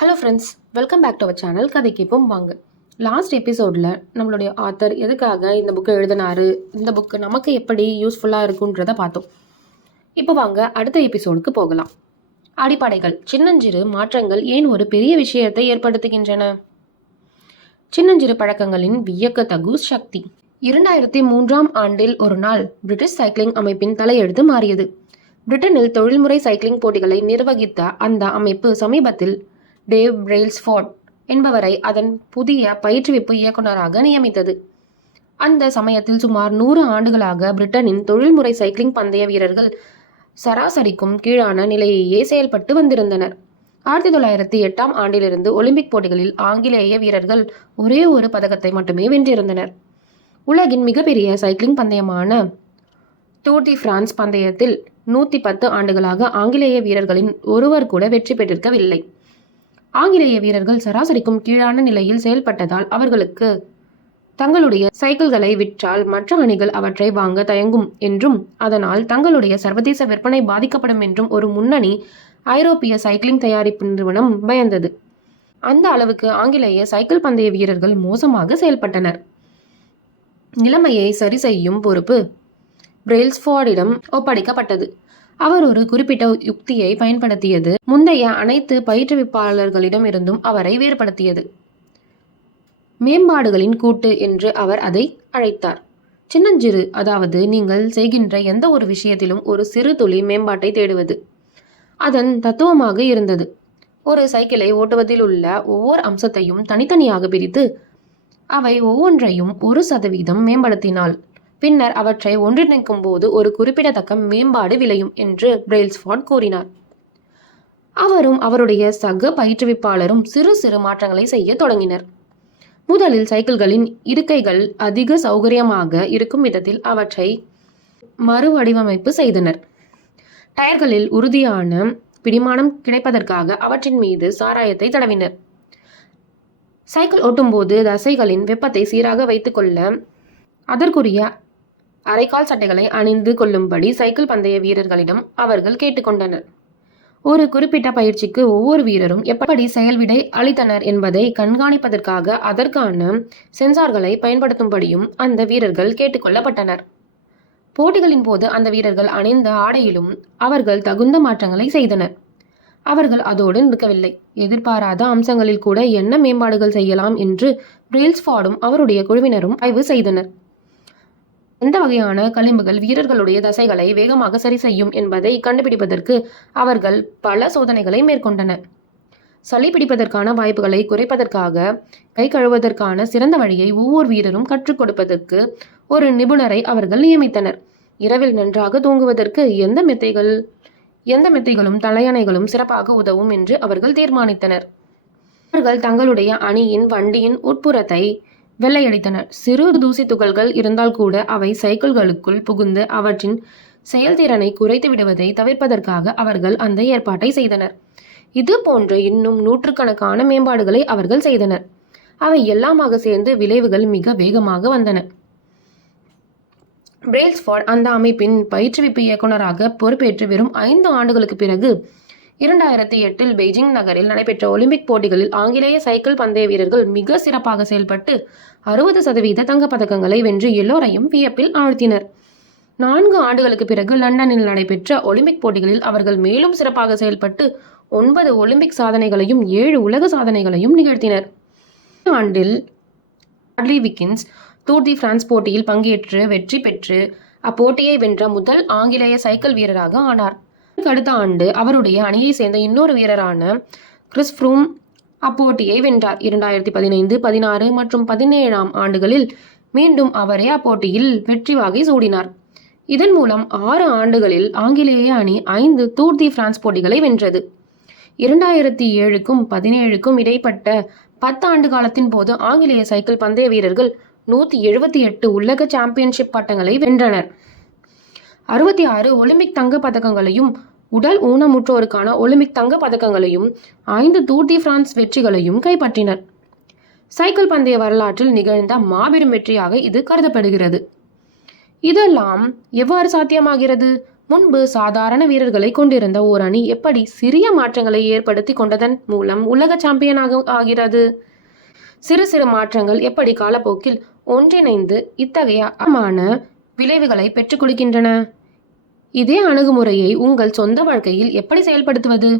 Hello friends, welcome back to our channel கதை கேட்போம் வாங்க. லாஸ்ட் எபிசோடில் நம்மளுடைய ஆத்தர் எதுக்காக இந்த புக்கை எழுதினாரு, இந்த புக்கு நமக்கு எப்படி யூஸ்ஃபுல்லாக இருக்குன்றதை பார்த்தோம். இப்போ வாங்க அடுத்த எபிசோடுக்கு போகலாம். அடிப்படைகள். சின்னஞ்சிறு மாற்றங்கள் ஏன் ஒரு பெரிய விஷயத்தை ஏற்படுத்துகின்றன? சின்னஞ்சிறு பழக்கங்களின் வியக்கத்தகு சக்தி. 2003ஆம் ஆண்டில் ஒரு நாள் பிரிட்டிஷ் சைக்கிளிங் அமைப்பின் தலையெழுத்து மாறியது. பிரிட்டனில் தொழில்முறை சைக்கிளிங் போட்டிகளை நிர்வகித்த அந்த அமைப்பு சமீபத்தில் டேவ் பிரெய்ல்ஸ்ஃபோர்ட் என்பவரை அதன் புதிய பயிற்றுவிப்பு இயக்குநராக நியமித்தது. அந்த சமயத்தில் சுமார் 100 ஆண்டுகளாக பிரிட்டனின் தொழில்முறை சைக்கிளிங் பந்தய வீரர்கள் சராசரிக்கும் கீழான நிலையையே செயல்பட்டு வந்திருந்தனர். 1908ஆம் ஆண்டிலிருந்து ஒலிம்பிக் போட்டிகளில் ஆங்கிலேய வீரர்கள் ஒரே ஒரு பதக்கத்தை மட்டுமே வென்றிருந்தனர். உலகின் மிகப்பெரிய சைக்கிளிங் பந்தயமான டூர் டி பிரான்ஸ் பந்தயத்தில் 110 ஆண்டுகளாக ஆங்கிலேய வீரர்களின் ஒருவர் கூட வெற்றி பெற்றிருக்கவில்லை. ஆங்கிலேய வீரர்கள் சராசரிக்கும் கீழான நிலையில் செயல்பட்டதால் அவர்களுக்கு தங்களுடைய சைக்கிள்களை விற்றால் மற்ற அணிகள் அவற்றை வாங்க தயங்கும் என்றும் அதனால் தங்களுடைய சர்வதேச விற்பனை பாதிக்கப்படும் என்றும் ஒரு முன்னணி ஐரோப்பிய சைக்கிளிங் தயாரிப்பு நிறுவனம் பயந்தது. அந்த அளவுக்கு ஆங்கிலேய சைக்கிள் பந்தய வீரர்கள் மோசமாக செயல்பட்டனர். நிலைமையை சரி செய்யும் பொறுப்பு பிரெய்ல்ஸ்ஃபோர்டிடம் ஒப்படைக்கப்பட்டது. அவர் ஒரு குறிப்பிட்ட யுக்தியை பயன்படுத்தியது முந்தைய அனைத்து பயிற்றுவிப்பாளர்களிடம் இருந்தும் அவரை வேறுபடுத்தியது. மேம்பாடுகளின் கூட்டு என்று அவர் அதை அழைத்தார். சின்னஞ்சிறு, அதாவது நீங்கள் செய்கின்ற எந்த ஒரு விஷயத்திலும் ஒரு சிறு துளி மேம்பாட்டை தேடுவது அதன் தத்துவமாக இருந்தது. ஒரு சைக்கிளை ஓட்டுவதில் உள்ள ஒவ்வொரு அம்சத்தையும் தனித்தனியாக பிரித்து அவை ஒவ்வொன்றையும் 1% மேம்படுத்தினால் பின்னர் அவற்றை ஒன்றிணைக்கும் போது ஒரு குறிப்பிடத்தக்க மேம்பாடு விளையும் என்று பிரெய்ல்ஸ்ஃபோர்ட் கூறினார். அவரும் அவருடைய சக பயிற்றுவிப்பாளரும் சிறு சிறு மாற்றங்களை செய்ய தொடங்கினர். முதலில் சைக்கிள்களின் இருக்கைகள் அதிக சௌகரியமாக இருக்கும் விதத்தில் அவற்றை மறுவடிவமைப்பு செய்தனர். டயர்களில் உறுதியான பிடிமானம் கிடைப்பதற்காக அவற்றின் மீது சாராயத்தை தடவினர். சைக்கிள் ஓட்டும்போது தசைகளின் வெப்பத்தை சீராக வைத்துக் கொள்ள அதற்குரிய அரைக்கால் சட்டைகளை அணிந்து கொள்ளும்படி சைக்கிள் பந்தய வீரர்களிடம் அவர்கள் கேட்டுக்கொண்டனர். ஒரு குறிப்பிட்ட பயிற்சிக்கு ஒவ்வொரு வீரரும் எப்படி செயல்விடை அளித்தனர் என்பதை கண்காணிப்பதற்காக அதற்கான சென்சார்களை பயன்படுத்தும்படியும் அந்த வீரர்கள் கேட்டுக்கொள்ளப்பட்டனர். போட்டிகளின் போது அந்த வீரர்கள் அணிந்த ஆடையிலும் அவர்கள் தகுந்த மாற்றங்களை செய்தனர். அவர்கள் அதோடு நிற்கவில்லை. எதிர்பாராத அம்சங்களில் கூட என்ன மேம்பாடுகள் செய்யலாம் என்று பிரெய்ல்ஸ்ஃபோர்டும் அவருடைய குழுவினரும் ஆய்வு செய்தனர். எந்த வகையான களிம்புகள் வீரர்களுடைய தசைகளை வேகமாக சரி செய்யும் என்பதை கண்டுபிடிப்பதற்கு அவர்கள் பல சோதனைகளை மேற்கொண்டனர். சளி பிடிப்பதற்கான வாய்ப்புகளை குறைப்பதற்காக கை கழுவதற்கான சிறந்த வழியை ஒவ்வொரு வீரரும் கற்றுக் கொடுப்பதற்கு ஒரு நிபுணரை அவர்கள் நியமித்தனர். இரவில் நன்றாக தூங்குவதற்கு எந்த மெத்தைகளும் தலையணைகளும் சிறப்பாக உதவும் என்று அவர்கள் தீர்மானித்தனர். அவர்கள் தங்களுடைய அணியின் வண்டியின் உட்புறத்தை வெள்ளையடித்தனர். சிறு தூசி துகள்கள் இருந்தால் கூட அவை சைக்கிள்களுக்குள் புகுந்து அவற்றின் செயல்திறனை குறைத்து விடுவதை தவிர்ப்பதற்காக அவர்கள் அந்த ஏற்பாட்டை செய்தனர். இது போன்ற இன்னும் நூற்றுக்கணக்கான மேம்பாடுகளை அவர்கள் செய்தனர். அவை எல்லாமாக சேர்ந்து விளைவுகள் மிக வேகமாக வந்தன. பிரெய்ல்ஸ்ஃபோர்ட் அந்த அமைப்பின் பயிற்றுவிப்பு இயக்குநராக பொறுப்பேற்று வெறும் 5 ஆண்டுகளுக்கு பிறகு 2008இல் பெய்ஜிங் நகரில் நடைபெற்ற ஒலிம்பிக் போட்டிகளில் ஆங்கிலேய சைக்கிள் பந்தய வீரர்கள் மிக சிறப்பாக செயல்பட்டு 60% தங்கப்பதக்கங்களை வென்று எல்லோரையும் வியப்பில் ஆழ்த்தினர். 4 ஆண்டுகளுக்கு பிறகு லண்டனில் நடைபெற்ற ஒலிம்பிக் போட்டிகளில் அவர்கள் மேலும் சிறப்பாக செயல்பட்டு 9 ஒலிம்பிக் சாதனைகளையும் 7 உலக சாதனைகளையும் நிகழ்த்தினர். ஆண்டில் சார்லி விக்கின்ஸ் டூர் டி பிரான்ஸ் போட்டியில் பங்கேற்று வெற்றி பெற்று அப்போட்டியை வென்ற முதல் ஆங்கிலேய சைக்கிள் வீரராக ஆனார். அடுத்த ஆண்டு அவருடைய அணியை சேர்ந்த இன்னொரு வீரரான கிறிஸ் ஃப்ரூம் அப்போட்டியை வென்றார். 2015, 16 மற்றும் 17ஆம் ஆண்டுகளில் மீண்டும் அவரே அப்போட்டியில் வெற்றி வாகை சூடினார். இதன் மூலம் 6 ஆண்டுகளில் ஆங்கிலேய அணி 5 டூர் டி பிரான்ஸ் போட்டிகளை வென்றது. 2007க்கும் 17க்கும் இடைப்பட்ட 10 ஆண்டு காலத்தின் போது ஆங்கிலேய சைக்கிள் பந்தய வீரர்கள் 178 உலக சாம்பியன்ஷிப் பட்டங்களை வென்றனர். 66 ஒலிம்பிக் தங்க பதக்கங்களையும் உடல் ஊனமுற்றோருக்கான ஒலிம்பிக் தங்க பதக்கங்களையும் 5 டூர் டி பிரான்ஸ் வெற்றிகளையும் கைப்பற்றினர். சைக்கிள் பந்தய வரலாற்றில் நிகழ்ந்த மாபெரும் வெற்றியாக இது கருதப்படுகிறது. இதெல்லாம் எவ்வாறு சாத்தியமாகிறது? முன்பு சாதாரண வீரர்களை கொண்டிருந்த ஓர் அணி எப்படி சிறிய மாற்றங்களை ஏற்படுத்தி கொண்டதன் மூலம் உலக சாம்பியனாக ஆகிறது? சிறு சிறு மாற்றங்கள் எப்படி காலப்போக்கில் ஒன்றிணைந்து இத்தகைய அமான விளைவுகளை பெற்றுக் கொடுக்கின்றன? இதே அணுகுமுறையை உங்கள் சொந்த வாழ்க்கையில் எப்படி செயல்படுத்துவது?